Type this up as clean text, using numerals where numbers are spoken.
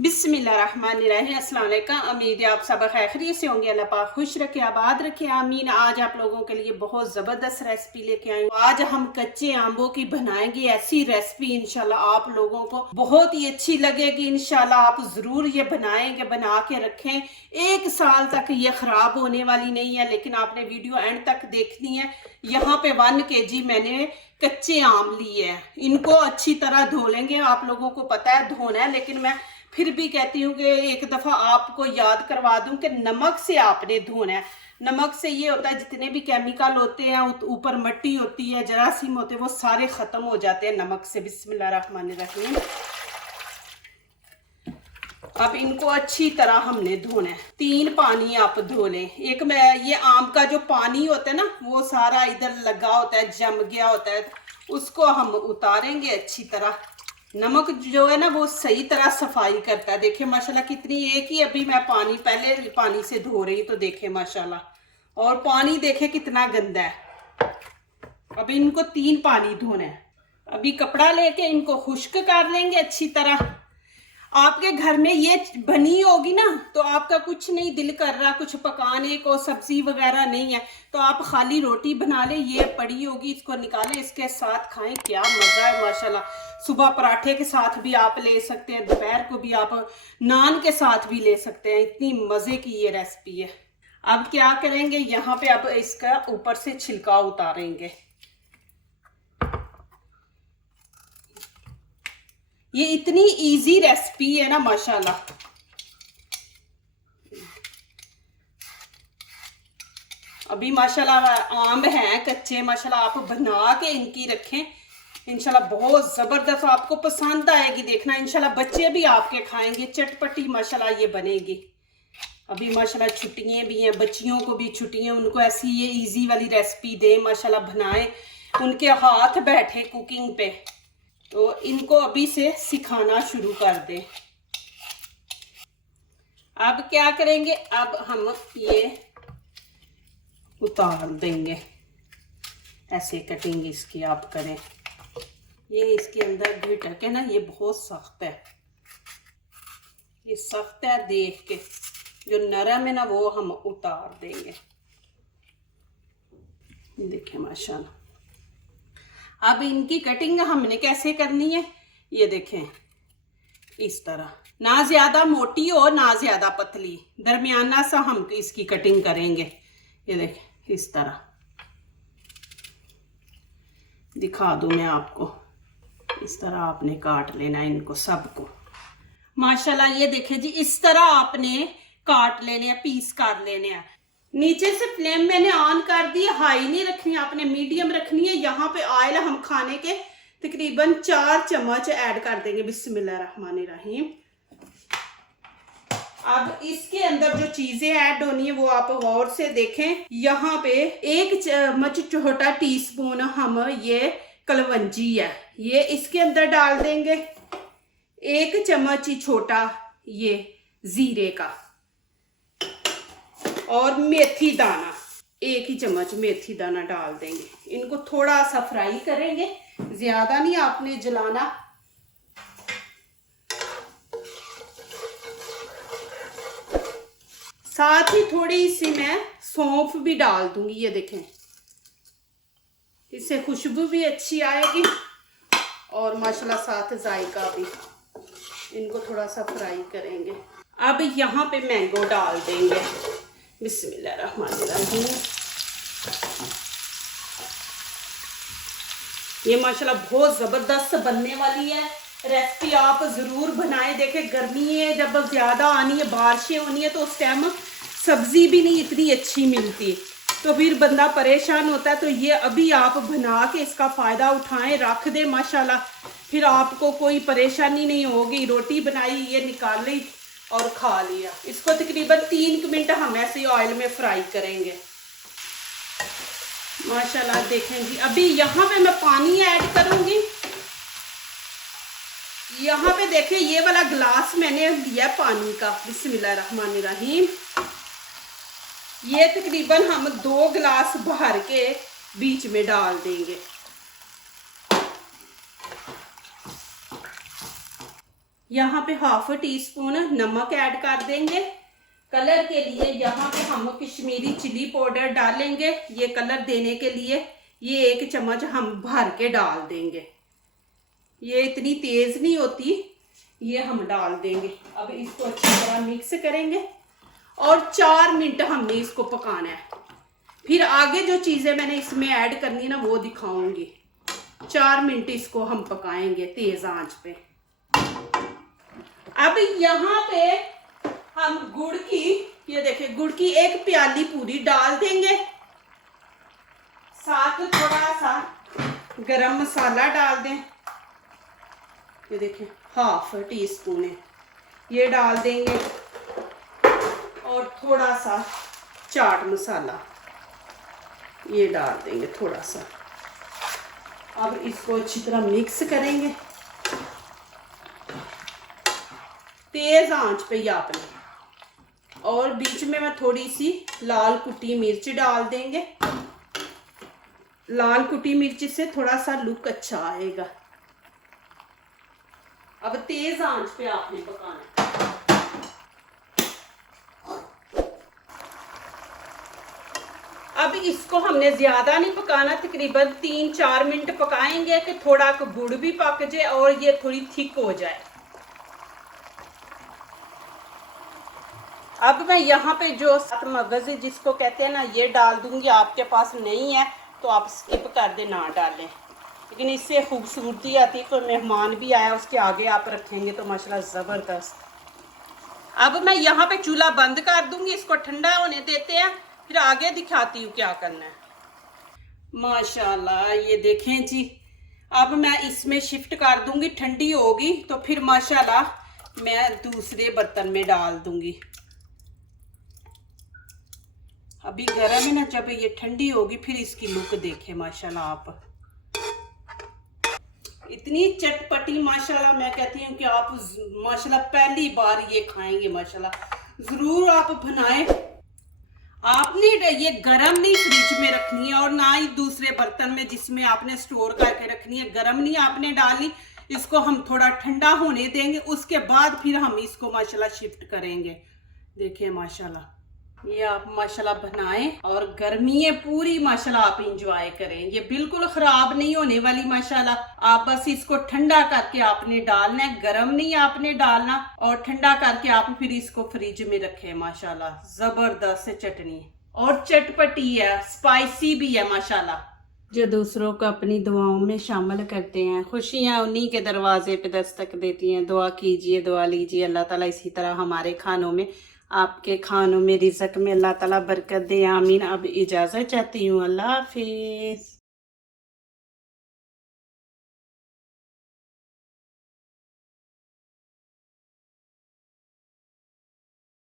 बिस्मिल्लाहिर्रहमानिर्रहीम। अस्सलाम वालेकुम। उम्मीद है आप सब खैरियत से होंगे। अल्लाह पाक खुश रखे, आबाद रखे, आमीन। आज आप लोगों के लिए बहुत ज़बरदस्त रेसिपी लेके आई हूँ। आज हम कच्चे आंबों की बनाएंगे ऐसी रेसिपी, इंशाल्लाह आप लोगों को बहुत ही अच्छी लगेगी। इंशाल्लाह आप ज़रूर ये बनाएंगे, बना के रखें। 1 साल तक ये ख़राब होने वाली नहीं है, लेकिन आपने वीडियो एंड तक देखनी है। यहाँ पे 1 kg मैंने कच्चे आम लिए हैं। इनको अच्छी तरह धो लेंगे। आप लोगों को पता है धोना है, लेकिन मैं फिर भी कहती हूँ कि एक दफ़ा आपको याद करवा दूं कि नमक से आपने धोना है। नमक से ये होता है जितने भी केमिकल होते हैं, ऊपर मिट्टी होती है, जरासीम होते हैं, वो सारे ख़त्म हो जाते हैं नमक से। बिस्मिल्लाहिर्रहमानिर्रहीम। अब इनको अच्छी तरह हमने धोना है। 3 पानी आप धो लें। एक में ये आम का जो पानी होता है ना, वो सारा इधर लगा होता है, जम गया होता है, उसको हम उतारेंगे अच्छी तरह। नमक जो है ना वो सही तरह सफाई करता है। देखिए माशाल्लाह कितनी, एक ही अभी मैं पानी पहले पानी से धो रही, तो देखे माशाल्लाह, और पानी देखे कितना गंदा है। अभी इनको 3 पानी धोना है। अभी कपड़ा लेके इनको खुश्क कर लेंगे अच्छी तरह। आपके घर में ये बनी होगी ना, तो आपका कुछ नहीं दिल कर रहा कुछ पकाने को, सब्जी वगैरह नहीं है, तो आप खाली रोटी बना ले। ये पड़ी होगी, इसको निकालें, इसके साथ खाएं, क्या मज़ा है माशाल्लाह। सुबह पराठे के साथ भी आप ले सकते हैं, दोपहर को भी आप नान के साथ भी ले सकते हैं। इतनी मज़े की ये रेसिपी है। अब क्या करेंगे, यहाँ पे अब इसका ऊपर से छिलका उतारेंगे। ये इतनी इजी रेसिपी है ना माशाल्लाह। अभी माशाल्लाह आम हैं कच्चे, माशाल्लाह आप बना के इनकी रखें, इंशाल्लाह बहुत ज़बरदस्त आपको पसंद आएगी। देखना इंशाल्लाह बच्चे भी आपके खाएंगे, चटपटी माशाल्लाह ये बनेगी। अभी माशाल्लाह छुट्टियां भी हैं, बच्चियों को भी छुट्टियां, उनको ऐसी ये इजी वाली रेसिपी दें माशाल्लाह, बनाएं, उनके हाथ बैठे कुकिंग पे, तो इनको अभी से सिखाना शुरू कर दें। अब क्या करेंगे, अब हम ये उतार देंगे, ऐसे कटिंग इसकी आप करें। ये इसके अंदर गिटक है ना, ये बहुत सख्त है, ये सख्त है। देख के जो नरम है ना वो हम उतार देंगे। देखिए माशाल्लाह। अब इनकी कटिंग हमने कैसे करनी है, ये देखें, इस तरह, ना ज्यादा मोटी हो ना ज्यादा पतली, दरमियाना सा हम इसकी कटिंग करेंगे। ये देखें इस तरह, दिखा दूं मैं आपको, इस तरह आपने काट लेना है इनको सबको माशाल्लाह। ये देखें जी, इस तरह आपने काट लेने हैं, पीस कर लेने हैं। नीचे से फ्लेम मैंने ऑन कर दी, हाई नहीं रखनी, आपने मीडियम रखनी है। यहाँ पे ऑयल हम खाने के तकरीबन 4 चम्मच ऐड कर देंगे। बिस्मिल्लाहिर्रहमानिर्रहीम। अब इसके अंदर जो चीजें ऐड होनी है वो आप गौर से देखें। यहाँ पे 1 चम्मच छोटा टीस्पून हम ये कलवंजी है, ये इसके अंदर डाल देंगे। 1 चम्मच ही छोटा ये जीरे का, और मेथी दाना 1 ही चम्मच मेथी दाना डाल देंगे। इनको थोड़ा सा फ्राई करेंगे, ज्यादा नहीं आपने जलाना। साथ ही थोड़ी सी मैं सौंफ भी डाल दूंगी, ये देखें, इससे खुशबू भी अच्छी आएगी और माशाल्लाह साथ जायका भी। इनको थोड़ा सा फ्राई करेंगे। अब यहाँ पे मैंगो डाल देंगे। बिस्मिल्लाहिर्रहमानिर्रहीम। ये माशाल्लाह बहुत ज़बरदस्त बनने वाली है रेसिपी, आप ज़रूर बनाएं। देखें गर्मी है, जब ज़्यादा आनी है, बारिशें होनी है, तो उस टाइम सब्ज़ी भी नहीं इतनी अच्छी मिलती, तो फिर बंदा परेशान होता है। तो ये अभी आप बना के इसका फ़ायदा उठाएं, रख दें माशाल्लाह, फिर आपको कोई परेशानी नहीं होगी। रोटी बनाई, ये निकाल ली और खा लिया। इसको तकरीबन 3 मिनट हम ऐसे ऑयल में फ्राई करेंगे माशाल्लाह। देखें जी, अभी यहाँ पे मैं पानी ऐड करूंगी। यहाँ पे देखें, ये वाला ग्लास मैंने लिया पानी का। बिस्मिल्लाहिर्रहमानिर्रहीम। ये तकरीबन हम 2 गिलास भर के बीच में डाल देंगे। यहाँ पे ½ टीस्पून नमक ऐड कर देंगे। कलर के लिए यहाँ पे हम कश्मीरी चिली पाउडर डालेंगे, ये कलर देने के लिए। ये 1 चम्मच हम भर के डाल देंगे, ये इतनी तेज नहीं होती, ये हम डाल देंगे। अब इसको अच्छी तरह मिक्स करेंगे और 4 मिनट हमने इसको पकाना है। फिर आगे जो चीज़ें मैंने इसमें ऐड करनी है ना वो दिखाऊंगी। 4 मिनट इसको हम पकाएंगे तेज आंच पे। अब यहाँ पे हम गुड़ की, ये देखिए गुड़ की 1 प्याली पूरी डाल देंगे। साथ थोड़ा सा गरम मसाला डाल दें, ये देखिए ½ टीस्पून है, ये डाल देंगे। और थोड़ा सा चाट मसाला ये डाल देंगे थोड़ा सा। अब इसको अच्छी तरह मिक्स करेंगे तेज आंच पे ही आपने। और बीच में मैं थोड़ी सी लाल कुटी मिर्च डाल देंगे, लाल कुटी मिर्च से थोड़ा सा लुक अच्छा आएगा। अब तेज आंच पे आपने पकाना है। अब इसको हमने ज्यादा नहीं पकाना, तकरीबन 3-4 मिनट पकाएंगे कि थोड़ा गुड़ भी पक जाए और ये थोड़ी थिक हो जाए। अब मैं यहाँ पे जो सात मगज जिसको कहते हैं ना ये डाल दूंगी। आपके पास नहीं है तो आप स्किप कर दे, ना डालें, लेकिन इससे खूबसूरती आती है। कोई मेहमान भी आया उसके आगे आप रखेंगे तो माशाल्लाह ज़बरदस्त। अब मैं यहाँ पे चूल्हा बंद कर दूंगी, इसको ठंडा होने देते हैं, फिर आगे दिखाती हूँ क्या करना है। माशाल्लाह ये देखें जी, अब मैं इसमें शिफ्ट कर दूंगी, ठंडी होगी तो फिर माशाल्लाह मैं दूसरे बर्तन में डाल दूंगी। अभी गर्म है ना, जब ये ठंडी होगी फिर इसकी लुक देखें माशाल्लाह आप। इतनी चटपटी माशाल्लाह, मैं कहती हूँ कि आप माशाल्लाह पहली बार ये खाएंगे माशाल्लाह। ज़रूर आप बनाएं। आपने ये गरम नहीं फ्रिज में रखनी है और ना ही दूसरे बर्तन में जिसमें आपने स्टोर करके रखनी है, गरम नहीं आपने डालनी। इसको हम थोड़ा ठंडा होने देंगे, उसके बाद फिर हम इसको माशाल्लाह शिफ्ट करेंगे। देखिए माशाल्लाह ये आप माशाल्लाह बनाएं और गर्मी है पूरी माशाल्लाह आप इंजॉय करें। ये बिल्कुल खराब नहीं होने वाली माशाल्लाह। आप बस इसको ठंडा करके आपने डालना है, गरम नहीं आपने डालना। और ठंडा करके आप फिर इसको फ्रिज में रखें। माशाल्लाह जबरदस्त चटनी और चटपटी है, स्पाइसी भी है माशाल्लाह। जो दूसरों को अपनी दुआओं में शामिल करते हैं, खुशियां उन्हीं के दरवाजे पे दस्तक देती हैं। दुआ कीजिए, दुआ लीजिए, अल्लाह ताला इसी तरह हमारे खानों में, आपके खानों में, रिज़्क़ में अल्लाह ताला बरकत दे, आमीन। अब इजाज़त चाहती हूँ, अल्लाह हाफिज़।